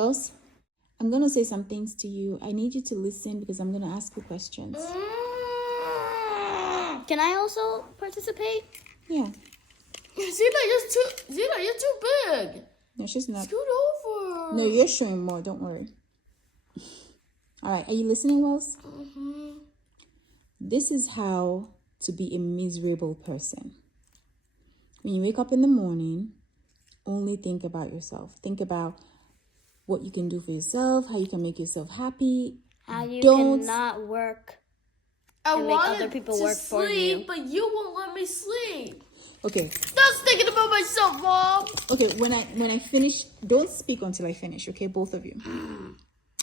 Wells, I'm going to say some things to you. I need you to listen because I'm going to ask you questions. Can I also participate? Yeah. Zena, you're too big. No, she's not. Scoot over. No, you're showing more. Don't worry. All right. Are you listening, Wells? Mm-hmm. This is how to be a miserable person. When you wake up in the morning, only think about yourself. Think about what you can do for yourself, how you can make yourself happy. How you Don't cannot work I and make wanted other people to work sleep, for you. but you won't let me sleep. Okay. Stop thinking about myself, Mom. Okay, when I finish, don't speak until I finish, okay? Both of you.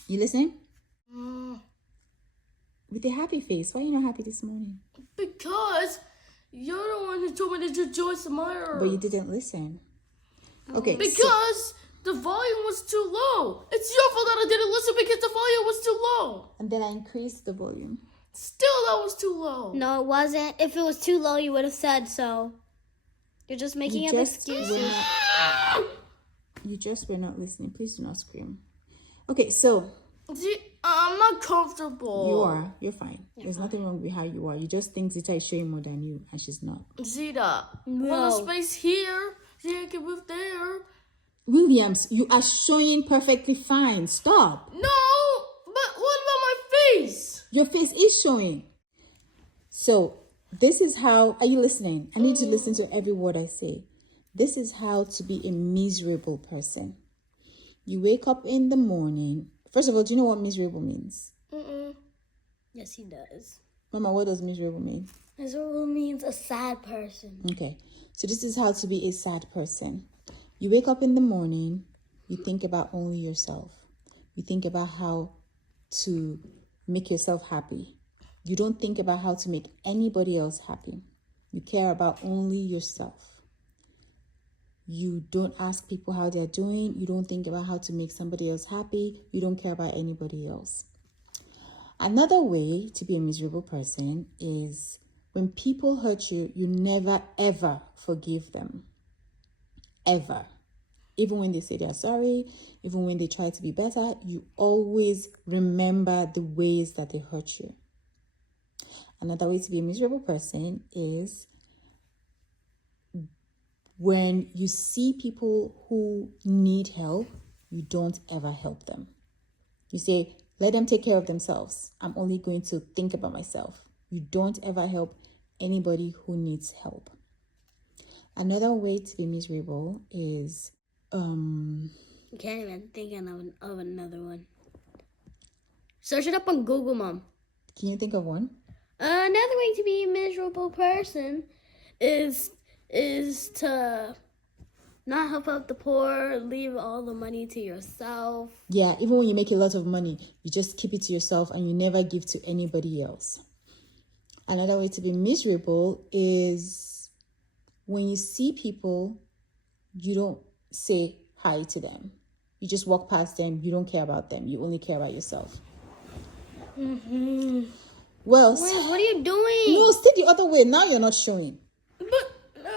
You listening? With a happy face. Why are you not happy this morning? Because you're the one who told me to do Joyce Meyer. But you didn't listen. Okay. Because the volume was too low. It's your fault that I didn't listen because the volume was too low. And then I increased the volume. Still, that was too low. No, it wasn't. If it was too low, you would have said so. You're just making up excuses. You just were not listening. Please do not scream. Okay, so. See, I'm not comfortable. You are. You're fine. There's nothing wrong with how you are. You just think Zita is showing more than you, and she's not. Zita, No. want a space here? Zita can move there. Williams, you are showing perfectly fine. Stop. No, but what about my face? Your face is showing. So, this is how... Are you listening? I need you to listen to every word I say. This is how to be a miserable person. You wake up in the morning... First of all, do you know what miserable means? Yes, he does. Mama, what does miserable mean? Miserable means a sad person. Okay. So this is how to be a sad person. You wake up in the morning, you think about only yourself. You think about how to make yourself happy. You don't think about how to make anybody else happy. You care about only yourself. You don't ask people how they're doing. You don't think about how to make somebody else happy. You don't care about anybody else. Another way to be a miserable person is when people hurt you, you never ever forgive them. Ever. Even when they say they're sorry, even when they try to be better, you always remember the ways that they hurt you. Another way to be a miserable person is when you see people who need help, you don't ever help them. You say, let them take care of themselves. I'm only going to think about myself. You don't ever help anybody who needs help. Another way to be miserable is... I can't even think of another one. Search it up on Google, Mom. Can you think of one? Another way to be a miserable person is to not help out the poor, leave all the money to yourself. Yeah, even when you make a lot of money, you just keep it to yourself and you never give to anybody else. Another way to be miserable is when you see people, you don't say hi to them. You just walk past them. You don't care about them. You only care about yourself. Well, What are you doing? no, sit the other way. Now you're not showing. But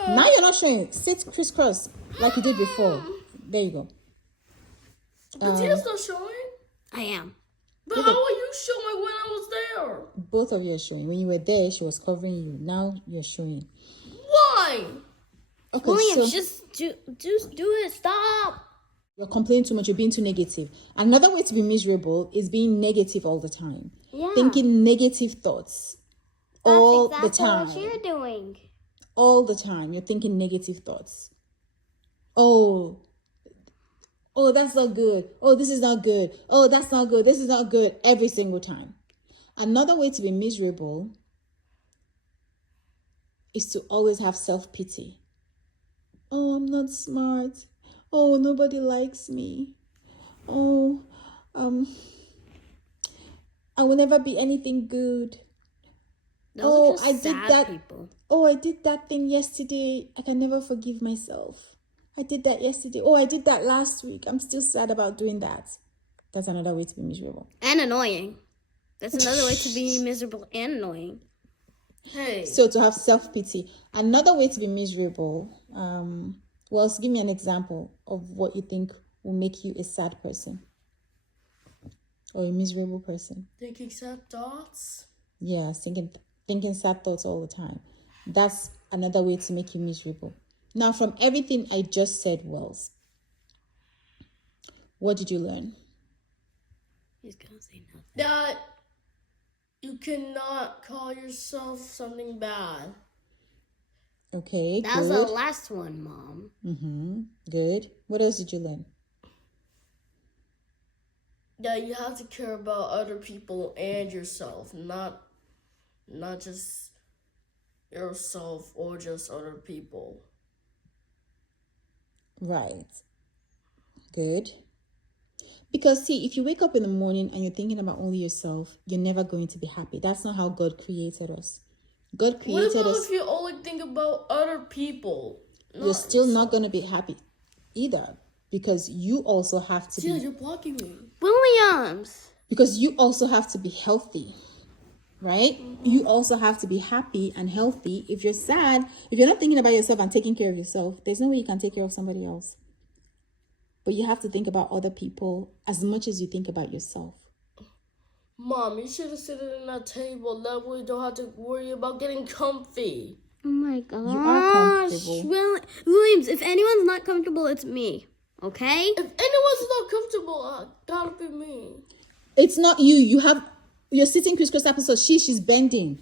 Now you're not showing. Sit crisscross like you did before. There you go. Tina's not showing. I am. But how are you showing when I was there? Both of you are showing. When you were there, she was covering you. Now you're showing. Why? Okay, William, so just do it. Stop. you're complaining too much. You're being too negative. Another way to be miserable is being negative all the time. Yeah. Thinking negative thoughts all That's the exactly time. what you're doing. All the time. You're thinking negative thoughts. Oh, that's not good. Oh, this is not good. Oh, that's not good. This is not good. Every single time. Another way to be miserable is to always have self-pity. Oh, I'm not smart. Oh, nobody likes me. Oh, I will never be anything good. Those are just sad people. Oh, I did that thing yesterday. I can never forgive myself. I did that yesterday. Oh, I did that last week. I'm still sad about doing that. That's another way to be miserable. And annoying. That's another way to be miserable and annoying. Hey. So to have self-pity. Another way to be miserable, well, give me an example of what you think will make you a sad person. or a miserable person? Thinking sad thoughts. Yeah, thinking sad thoughts all the time. That's another way to make you miserable. Now, from everything I just said, Wells, what did you learn? He's gonna say nothing. That you cannot call yourself something bad. Okay, That was the good. last one, Mom. Good. What else did you learn? That you have to care about other people and yourself, not just yourself or just other people. Right. Good. Because see, if you wake up in the morning and you're thinking about only yourself, you're never going to be happy. That's not how God created us. God What created about us. if you only think about other people? You're still not going to be happy either, because you also have to Yeah, be, you're blocking me. Williams. because you also have to be healthy, right? You also have to be happy and healthy. If you're sad, if you're not thinking about yourself and taking care of yourself, there's no way you can take care of somebody else. But you have to think about other people as much as you think about yourself. Mom, you should have sit at that table. That way you don't have to worry about getting comfy. Oh my gosh. You are comfortable. Williams, if anyone's not comfortable, it's me. Okay? If anyone's not comfortable, gotta be me. It's not you. You're sitting crisscross applesauce. She's bending.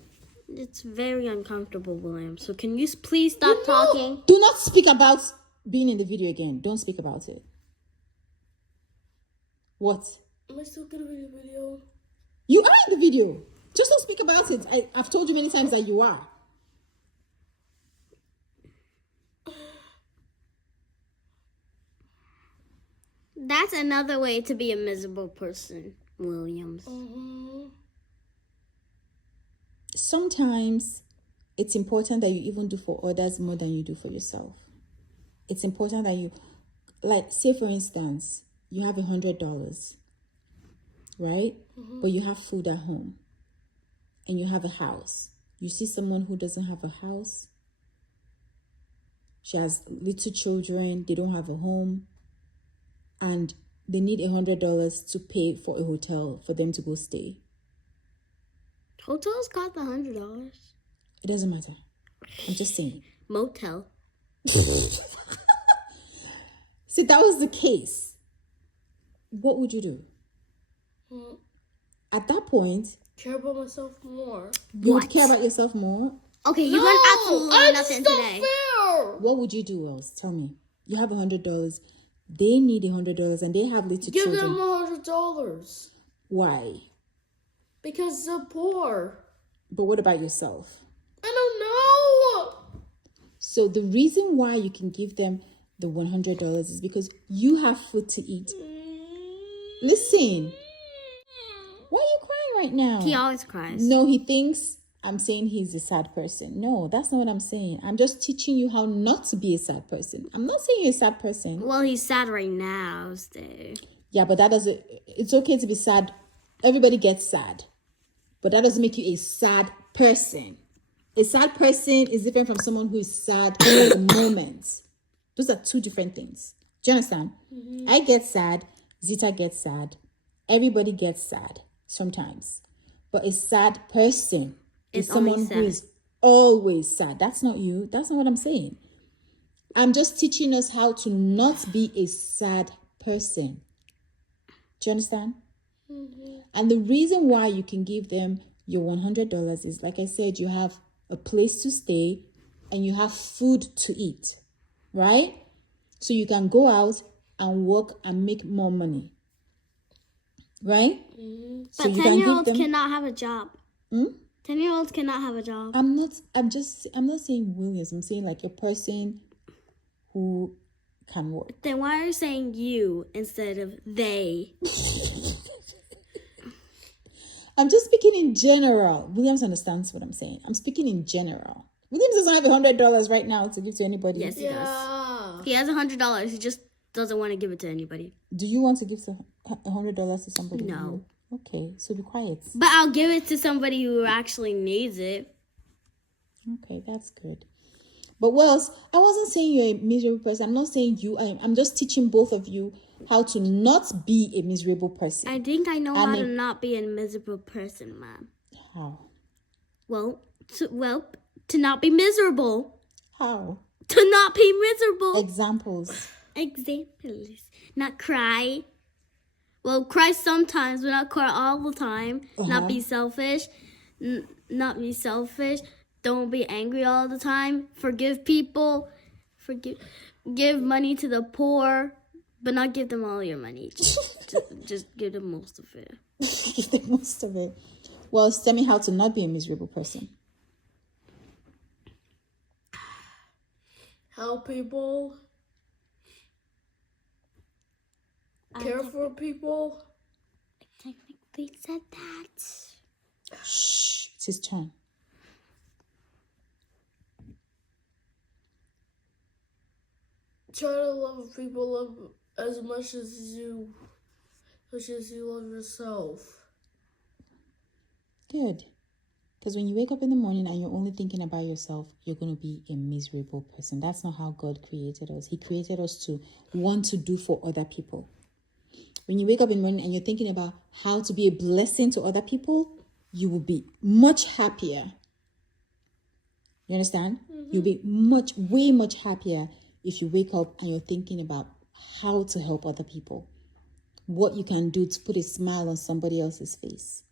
It's very uncomfortable, Williams. So can you please stop talking? Do not speak about being in the video again. Don't speak about it. What? Am I still gonna be in the video? You are in the video. Just don't speak about it. I've told you many times that you are. That's another way to be a miserable person, Williams. Sometimes it's important that you even do for others more than you do for yourself. It's important that you, like, say for instance, you have $100, right? But you have food at home and you have a house. You see someone who doesn't have a house. She has little children. They don't have a home. And they need $100 to pay for a hotel for them to go stay. Hotels cost $100. It doesn't matter. I'm just saying. Motel. See, that was the case. What would you do? At that point, Care about myself more. you would care about yourself more. Okay, you learned absolutely nothing today. Fair. What would you do else? Tell me. You have $100. They need $100 and they have little Give children. them $100. Why? Because they're poor. But what about yourself? I don't know. So the reason why you can give them the $100 is because you have food to eat. Listen. Why are you crying right now? He always cries. No, he thinks I'm saying he's a sad person. No, that's not what I'm saying. I'm just teaching you how not to be a sad person. I'm not saying you're a sad person. Well, he's sad right now, so. Yeah, but that doesn't... It's okay to be sad. Everybody gets sad. But that doesn't make you a sad person. A sad person is different from someone who is sad at the moment. Those are two different things. Do you understand? I get sad. Zita gets sad. Everybody gets sad sometimes. But a sad person is someone who is always sad. That's not you. That's not what I'm saying. I'm just teaching us how to not be a sad person. Do you understand? And the reason why you can give them your $100 is, like I said, you have a place to stay and you have food to eat, right? So you can go out and work and make more money, right? So But you can give 10-year-olds them... cannot have a job. 10-year-olds cannot have a job. I'm not saying Williams. I'm saying like a person who can work. Then why are you saying you instead of they? I'm just speaking in general. Williams understands what I'm saying. I'm speaking in general. Williams doesn't have $100 right now to give to anybody. Yes, he does. Yeah. He has $100. He just doesn't want to give it to anybody. Do you want to give $100 to somebody? No. Okay, so be quiet. But I'll give it to somebody who actually needs it. Okay, that's good. But Wells, I wasn't saying you're a miserable person. I'm not saying you. I'm just teaching both of you how to not be a miserable person. I think I know how to mean- not be a miserable person, Mom. How? Well, to not be miserable. How? To not be miserable. Examples. Examples. Not cry. Well, cry sometimes, but not cry all the time. Not be selfish. Not be selfish. Don't be angry all the time. Forgive people. Give money to the poor, but not give them all your money. Just give them most of it. Give them most of it. Well, tell me how to not be a miserable person. Help people. Care for people. Technically said that. Shh, it's his turn. Try to love people as much as you love yourself. Good. Because when you wake up in the morning and you're only thinking about yourself, you're going to be a miserable person. That's not how God created us. He created us to want to do for other people. When you wake up in the morning and you're thinking about how to be a blessing to other people, you will be much happier. You understand? You'll be way much happier if you wake up and you're thinking about how to help other people. What you can do to put a smile on somebody else's face.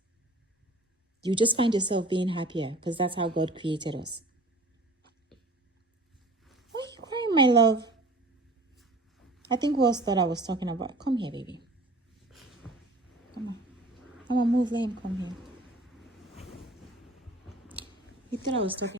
You just find yourself being happier because that's how God created us. Why are you crying, my love? I think who else thought I was talking about? Come here, baby. Come on. Come on, move. Let him come here. He thought I was talking.